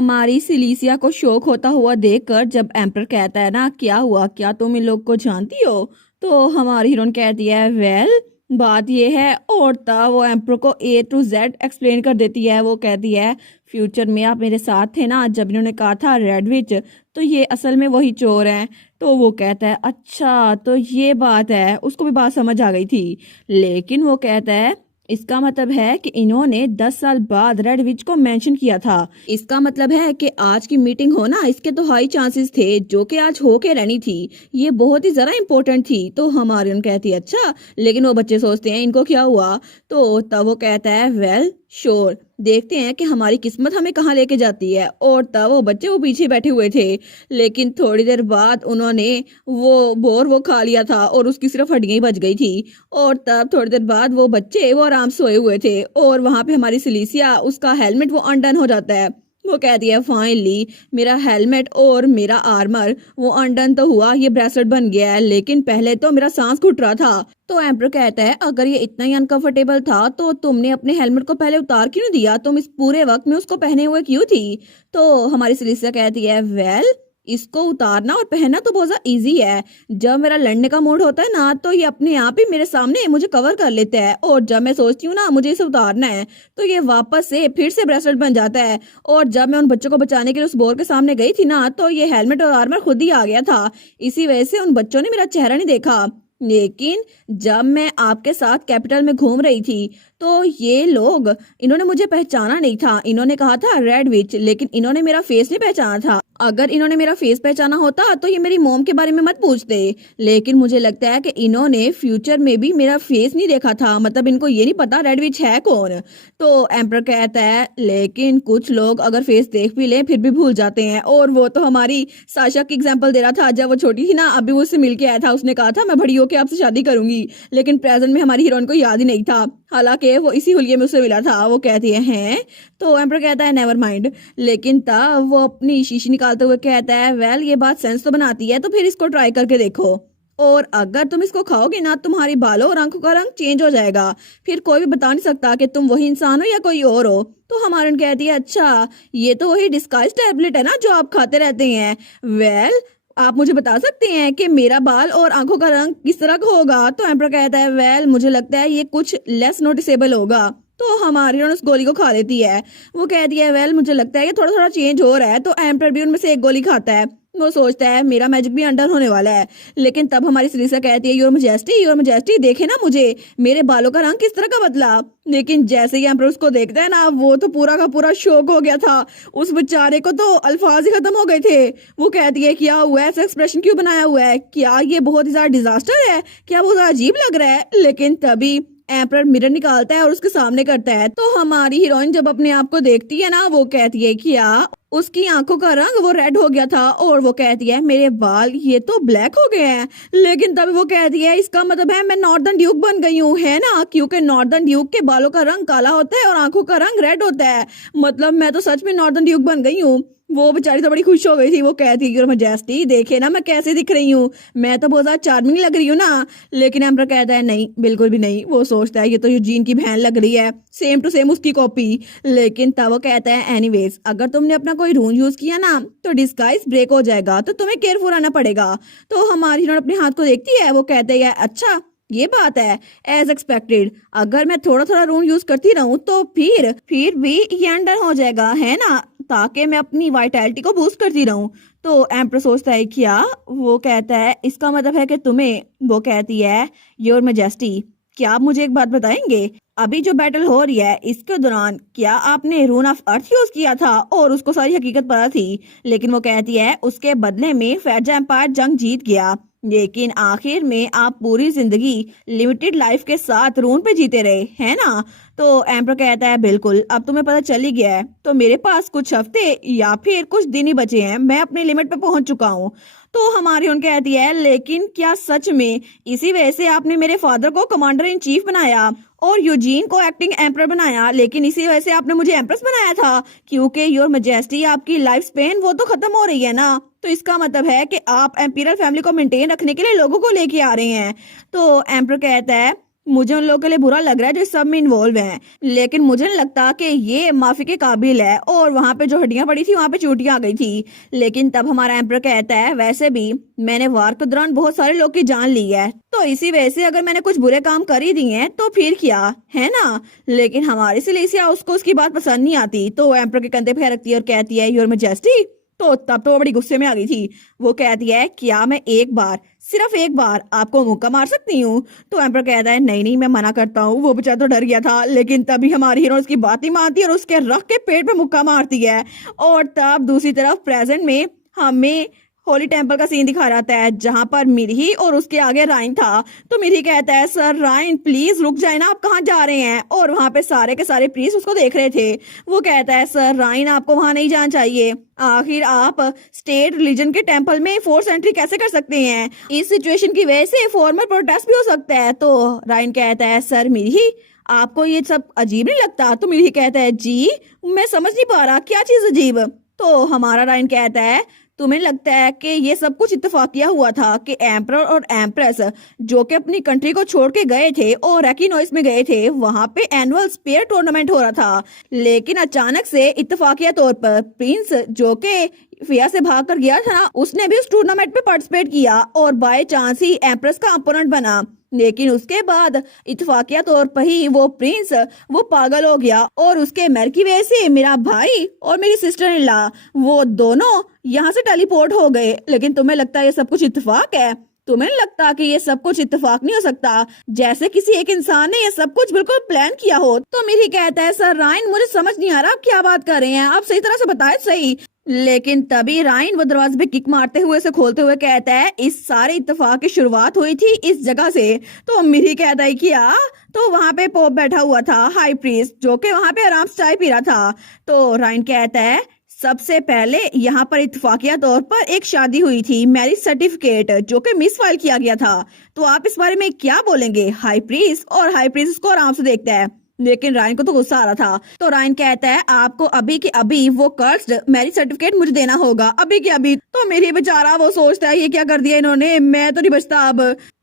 हमारी सिलीसिया को शौक होता हुआ देखकर जब एम्पर कहता है ना क्या हुआ, क्या तुम इन लोग को जानती हो, तो हमारी हीरोइन कहती है वेल बात ये है, और तब वो एम्पर को A to Z एक्सप्लेन कर देती है। वो कहती है फ्यूचर में आप मेरे साथ थे ना जब इन्होंने कहा था रेड विच, तो ये असल में वही चोर हैं। तो वो कहता है अच्छा तो ये बात है, उसको भी बात समझ आ गई थी। लेकिन वो कहता है इसका मतलब है कि इन्होंने 10 साल बाद रेड विच को मेंशन किया था। इसका मतलब है कि आज की मीटिंग हो ना, इसके तो हाई चांसेस थे जो कि आज हो के रहनी थी। ये बहुत ही जरा इंपॉर्टेंट थी। तो हमारी उन कहती है अच्छा, लेकिन वो बच्चे सोचते हैं इनको क्या हुआ। तो तब वो कहता है वेल श्योर, देखते हैं कि हमारी किस्मत हमें कहाँ लेके जाती है। और तब वो बच्चे वो पीछे बैठे हुए थे, लेकिन थोड़ी देर बाद उन्होंने वो खा लिया था और उसकी सिर्फ हड्डियां ही बच गई थी। और तब थोड़ी देर बाद वो बच्चे वो आराम सोए हुए थे और वहां पे हमारी सिलीसिया उसका हेलमेट वो अनडन हो जाता है। वो कहती है फाइनली मेरा हेलमेट और मेरा आर्मर वो अनडन तो हुआ, ये ब्रेसलेट बन गया है, लेकिन पहले तो मेरा सांस घुट रहा था। तो एम्पर कहता है अगर ये इतना ही अनकंफर्टेबल था तो तुमने अपने हेलमेट को पहले उतार क्यों नहीं दिया, तुम इस पूरे वक्त में उसको पहने हुए क्यों थी। तो हमारी सिलीसिया कहती है वेल इसको उतारना और पहनना तो बहुत ज्यादा इजी है। जब मेरा लड़ने का मूड होता है ना तो ये अपने आप ही मेरे सामने मुझे कवर कर लेता है, और जब मैं सोचती हूँ ना मुझे इसे उतारना है तो ये वापस से फिर से ब्रेसलेट बन जाता है। और जब मैं उन बच्चों को बचाने के लिए उस बोर के सामने गई थी ना तो ये हेलमेट और आर्मर खुद ही आ गया था। इसी वजह से उन बच्चों ने मेरा चेहरा नहीं देखा। लेकिन जब मैं आपके साथ कैपिटल में घूम रही थी तो ये लोग, इन्होंने मुझे पहचाना नहीं था। इन्होंने कहा था रेड विच, लेकिन इन्होंने मेरा फेस नहीं पहचाना था। अगर इन्होंने मेरा फेस पहचाना होता तो ये मेरी मॉम के बारे में मत पूछते। लेकिन मुझे लगता है कि इन्होंने फ्यूचर में भी मेरा फेस नहीं देखा था, मतलब इनको ये नहीं पता रेड विच है कौन। तो एम्पर कहता है लेकिन कुछ लोग अगर फेस देख भी ले फिर भी भूल जाते हैं। और वो तो हमारी साशा की एग्जाम्पल दे रहा था। जब वो छोटी थी ना, अभी वो उससे मिल के आया था, उसने कहा था मैं बड़ी होके आपसे शादी करूंगी, लेकिन प्रेजेंट में हमारी हीरोइन को याद ही नहीं था, हालांकि वो इसी हुलिये में उससे मिला था। वो कहती है हैं, तो एम्पर कहता है नेवर माइंड। लेकिन तब वो अपनी शीशी निकालते हुए कहता है वेल ये बात सेंस तो बनाती है, तो फिर इसको ट्राई करके देखो, और अगर तुम इसको खाओगे ना तुम्हारी बालों और आंखों का रंग चेंज हो जाएगा, फिर कोई भी बता नहीं सकता कि तुम वही इंसान हो या कोई और हो। तो हमारन कहती है अच्छा ये तो वही डिस्गाइज टैबलेट है ना जो आप खाते रहते हैं। वेल आप मुझे बता सकते हैं कि मेरा बाल और आंखों का रंग किस तरह का होगा। तो एम्पर कहता है वेल मुझे लगता है ये कुछ लेस नोटिसेबल होगा। तो हमारी उस गोली को खा लेती है। वो कहती है वेल मुझे लगता है ये थोड़ा थोड़ा चेंज हो रहा है। तो एम्पर भी उनमें से एक गोली खाता है। वो सोचता है मेरा मैजिक भी अंडर होने वाला है। लेकिन तब हमारी सिलिसा कहती है योर मजेस्टी देखे ना मुझे, मेरे बालों का रंग किस तरह का बदला। लेकिन जैसे ही एम्पर उसको देखता है ना, वो तो पूरा का पूरा शौक हो गया था। उस बेचारे को तो अल्फाज ही खत्म हो गए थे। वो कहती है क्या हुआ है, ऐसा एक्सप्रेशन क्यों बनाया हुआ है, क्या ये बहुत ही ज्यादा डिजास्टर है, क्या बहुत अजीब लग रहा है। लेकिन तभी एम्पर मिरर निकालता है और उसके सामने करता है। तो हमारी हीरोइन जब अपने आप को देखती है ना, वो कहती है क्या उसकी आंखों का रंग वो रेड हो गया था। और वो कहती है मेरे बाल ये तो ब्लैक हो गए हैं। लेकिन तब वो कहती है इसका मतलब है मैं नॉर्दर्न ड्यूक बन गई हूँ, है ना, क्योंकि नॉर्दर्न ड्यूक के बालों का रंग काला होता है और आंखों का रंग रेड होता है। मतलब मैं तो सच में नॉर्दर्न ड्यूक बन गई हूँ। वो बेचारी तो बड़ी खुश हो गई थी। वो कहती है योर मजेस्टी देखे ना मैं कैसे दिख रही हूँ, मैं तो बहुत ज्यादा चार्मिंग लग रही हूँ ना। लेकिन एम्पर कहता है नहीं बिल्कुल भी नहीं। वो सोचता है ये तो यूजीन की बहन लग रही है, सेम टू सेम उसकी कॉपी। लेकिन तब वो कहता है एनीवेज अगर तुमने अपना कोई रूल यूज किया ना तो डिस्गाइज ब्रेक हो जाएगा, तो तुम्हें केयरफुल रहना पड़ेगा। तो हमारी हीरोइन अपने हाथ को देखती है। वो कहते हैं अच्छा ये बात है, एज एक्सपेक्टेड अगर मैं थोड़ा थोड़ा रूल यूज करती रहूं तो फिर भी ये अंडर हो जाएगा, है ना, ताकि मैं अपनी वाइटैलिटी को बूस्ट करती रहूं। तो एम्पर सोचता है क्या, वो कहता है इसका मतलब है कि तुम्हें, वो कहती है योर मजेस्टी क्या आप मुझे एक बात बताएंगे, अभी जो बैटल हो रही है इसके दौरान क्या आपने रून ऑफ अर्थ यूज किया था। और उसको सारी हकीकत पता थी। लेकिन वो कहती है उसके बदले में फैजा एम्पायर जंग जीत गया, लेकिन आखिर में आप पूरी जिंदगी लिमिटेड लाइफ के साथ रून पे जीते रहे, है ना। तो एम्पर कहता है बिल्कुल अब तुम्हें पता चल ही गया है, तो मेरे पास कुछ हफ्ते या फिर कुछ दिन ही बचे हैं, मैं अपने लिमिट पे पहुंच चुका हूँ। तो हमारी उन कहती है लेकिन क्या सच में इसी वजह से आपने मेरे फादर को कमांडर इन चीफ बनाया और यूजीन को एक्टिंग एम्पर बनाया, लेकिन इसी वजह से आपने मुझे एम्प्रेस बनाया था, क्योंकि योर मजेस्टी आपकी लाइफ स्पेन वो तो खत्म हो रही है ना, तो इसका मतलब है कि आप एम्पीरियल फैमिली को मेंटेन रखने के लिए लोगों को लेके आ रहे हैं। तो एम्पर कहता है मुझे उन लोगों के लिए बुरा लग रहा है जो इस सब में इन्वॉल्व हैं, लेकिन मुझे नहीं लगता कि ये माफी के काबिल है। और वहां पे जो हड्डियां पड़ी थी वहां पे चोटियां आ गई थी। लेकिन तब हमारा एम्पर कहता है वैसे भी मैंने वार के दौरान बहुत सारे लोग की जान ली है, तो इसी वजह से अगर मैंने कुछ बुरे काम कर ही दिए हैं तो फिर क्या है ना। लेकिन हमारी सिलेसिया उसको उसकी बात पसंद नहीं आती, तो वो एम्पर के कंधे पे रखती है और कहती है योर मैजेस्टी। तो तब तो वो बड़ी गुस्से में आ गई थी। वो कहती है क्या मैं एक बार, सिर्फ एक बार आपको मुक्का मार सकती हूँ। तो एम्पर कहता है नहीं नहीं मैं मना करता हूँ। वो बेचारा तो डर गया था, लेकिन तभी हमारी हीरो उसकी बात नहीं मानती और उसके रख के पेट पे मुक्का मारती है। और तब दूसरी तरफ प्रेजेंट में हमें होली टेम्पल का सीन दिखा रहा है, जहां पर मिरही और उसके आगे राइन था। तो मिरही कहता है सर राइन प्लीज रुक जाए ना, आप कहाँ जा रहे हैं। और वहां पे सारे के सारे प्रीस्ट उसको देख रहे थे। वो कहता है सर राइन आपको वहां नहीं जाना चाहिए, आखिर आप स्टेट रिलीजन के टेम्पल में फोर्स एंट्री कैसे कर सकते हैं, इस सिचुएशन की वजह से फॉर्मल प्रोटेस्ट भी हो सकता है। तो राइन कहता है सर मिरही आपको ये सब अजीब नहीं लगता। तो मिरही कहता है जी मैं समझ नहीं पा रहा क्या चीज अजीब। तो हमारा राइन कहता है तुम्हें लगता है कि ये सब कुछ इत्तेफाकिया हुआ था कि एम्परर और एम्प्रेस जो कि अपनी कंट्री को छोड़ के गए थे और रेकिनोइस में गए थे, वहां पे एनुअल स्पेयर टूर्नामेंट हो रहा था। लेकिन अचानक से इत्तेफाकिया तौर पर प्रिंस जो कि फिया से भाग कर गया था ना, उसने भी उस टूर्नामेंट में पार्टिसिपेट किया और बाय चांस ही एम्प्रेस का अपोनेंट बना। लेकिन उसके बाद इत्तेफाकिया तौर पर ही वो प्रिंस वो पागल हो गया और उसके मर की वजह से मेरा भाई और मेरी सिस्टर इन लॉ वो दोनों यहाँ से टेलीपोर्ट हो गए। लेकिन तुम्हें लगता है ये सब कुछ इत्तेफाक है? तुम्हें नहीं लगता कि ये सब कुछ इत्तेफाक नहीं हो सकता, जैसे किसी एक इंसान ने ये सब कुछ बिल्कुल प्लान किया हो। तो मेरी कहता है सर राइन मुझे समझ नहीं आ रहा आप क्या बात कर रहे हैं, आप सही तरह से बताए सही। लेकिन तभी राइन वो दरवाजे पे किक मारते हुए से खोलते हुए कहता है इस सारे इत्तेफाक की शुरुआत हुई थी इस जगह से। तो मेरी कहता है क्या? तो वहां पे पोप बैठा हुआ था, हाई प्रीस्ट, जो कि वहां पे आराम से चाय पी रहा था। तो राइन कहता है सबसे पहले यहाँ पर इत्तेफाकिया तौर पर एक शादी हुई थी, मैरिज सर्टिफिकेट जो कि मिस फाइल किया गया था। तो आप इस बारे में क्या बोलेंगे हाई प्रीस्ट? और हाई प्रीस्ट उसको आराम से देखता है, लेकिन रायन को तो गुस्सा आ रहा था। तो रायन कहता है आपको अभी के अभी वो कर्स्ड मैरिज सर्टिफिकेट मुझे देना होगा, अभी के अभी। तो मेरी बेचारा वो सोचता है ये क्या कर दिया इन्होंने, मैं तो नहीं बचता अब।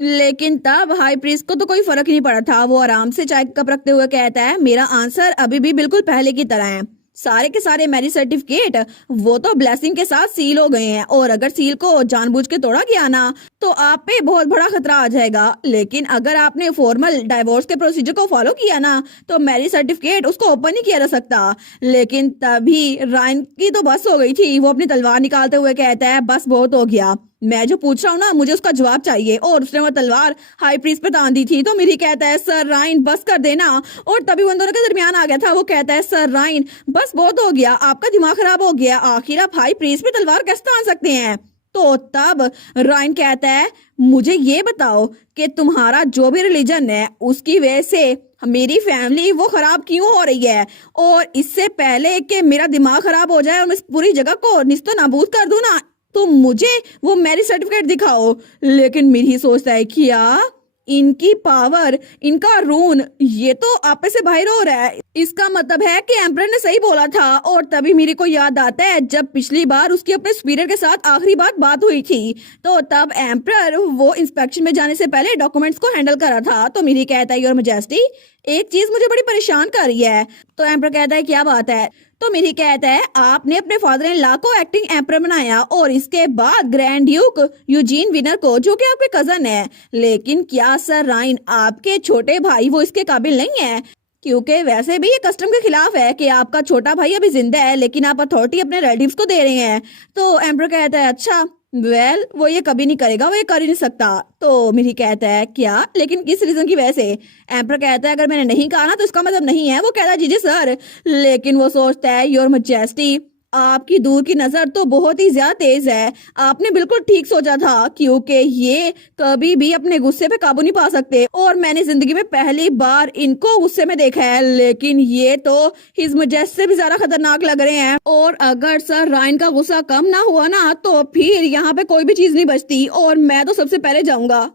लेकिन तब हाई प्रीस्ट को तो कोई फर्क नहीं पड़ा था। वो आराम से चाय का कप रखते हुए कहता है मेरा आंसर अभी भी बिल्कुल पहले की तरह है। सारे के सारे मैरिज सर्टिफिकेट वो तो ब्लेसिंग के साथ सील हो गए हैं, और अगर सील को जानबूझ के तोड़ा गया ना तो आप पे बहुत बड़ा खतरा आ जाएगा। लेकिन अगर आपने फॉर्मल डाइवोर्स के प्रोसीजर को फॉलो किया ना तो मैरिज सर्टिफिकेट उसको ओपन नहीं किया जा सकता। लेकिन तभी रायन की तो बस हो गई थी। वो अपनी तलवार निकालते हुए कहता है बस बहुत हो गया, मैं जो पूछ रहा हूँ ना मुझे उसका जवाब चाहिए। और उसने वो तलवार हाई प्रीस्ट पे तान दी थी। तो मेरी कहता है सर राइन बस कर देना। और तभी वो दोनों के दरमियान आ गया था। वो कहता है सर राइन बस बहुत हो गया, आपका दिमाग खराब हो गया, आखिर आप हाई प्रीस्ट पे तलवार कैसे तान सकते हैं। तो तब राइन कहता है मुझे ये बताओ कि तुम्हारा जो भी रिलीजन है उसकी वजह से मेरी फैमिली वो खराब क्यों हो रही है, और इससे पहले कि मेरा दिमाग खराब हो जाए और मैं इस पूरी जगह को निस्तो नाबूद कर दूं ना, तो मुझे वो मैरिज सर्टिफिकेट दिखाओ। लेकिन मेरी ही सोचता है क्या इनकी पावर, इनका रून ये तो आप से बाहर हो रहा है। इसका मतलब है कि एम्परर ने सही बोला था। और तभी मेरे को याद आता है जब पिछली बार उसकी अपने सुपीरियर के साथ आखिरी बात हुई थी, तो तब एम्परर वो इंस्पेक्शन में जाने से पहले डॉक्यूमेंट्स को हैंडल कर रहा था। तो मेरी कहता है योर मैजेस्टी एक चीज मुझे बड़ी परेशान कर रही है। तो एम्परर कहता है क्या बात है। तो मेरी कहता है आपने अपने फादर इन लॉ को एक्टिंग एम्परर बनाया और इसके बाद ग्रैंड ड्यूक यूजीन विनर को, जो कि आपके कजन है। लेकिन क्या सर राइन आपके छोटे भाई वो इसके काबिल नहीं है? क्योंकि वैसे भी ये कस्टम के खिलाफ है कि आपका छोटा भाई अभी जिंदा है लेकिन आप अथॉरिटी अपने रिलेटिव्स को दे रहे हैं। तो एम्परर कहता है अच्छा वो ये कभी नहीं करेगा, वो ये कर ही नहीं सकता। तो मेरी कहता है क्या, लेकिन किस रीजन की वजह से? एम्परर कहता है अगर मैंने नहीं कहा ना तो इसका मतलब नहीं है। वो कहता है जी जी सर। लेकिन वो सोचता है योर मैजेस्टी आपकी दूर की नजर तो बहुत ही ज्यादा तेज है, आपने बिल्कुल ठीक सोचा था, क्योंकि ये कभी भी अपने गुस्से पे काबू नहीं पा सकते और मैंने जिंदगी में पहली बार इनको गुस्से में देखा है। लेकिन ये तो हिज मैजेस्टी से भी ज्यादा खतरनाक लग रहे हैं। और अगर सर राइन का गुस्सा कम ना हुआ ना तो फिर यहाँ पे कोई भी चीज नहीं बचती और मैं तो सबसे पहले जाऊंगा।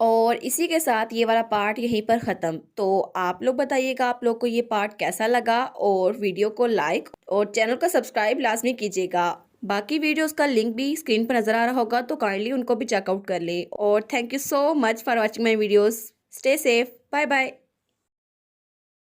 और इसी के साथ ये वाला पार्ट यहीं पर ख़त्म। तो आप लोग बताइएगा आप लोग को ये पार्ट कैसा लगा, और वीडियो को लाइक और चैनल को सब्सक्राइब लाजमी कीजिएगा। बाकी वीडियोस का लिंक भी स्क्रीन पर नज़र आ रहा होगा तो काइंडली उनको भी चेकआउट कर ले। और thank you so much for watching my videos. Stay safe, bye bye.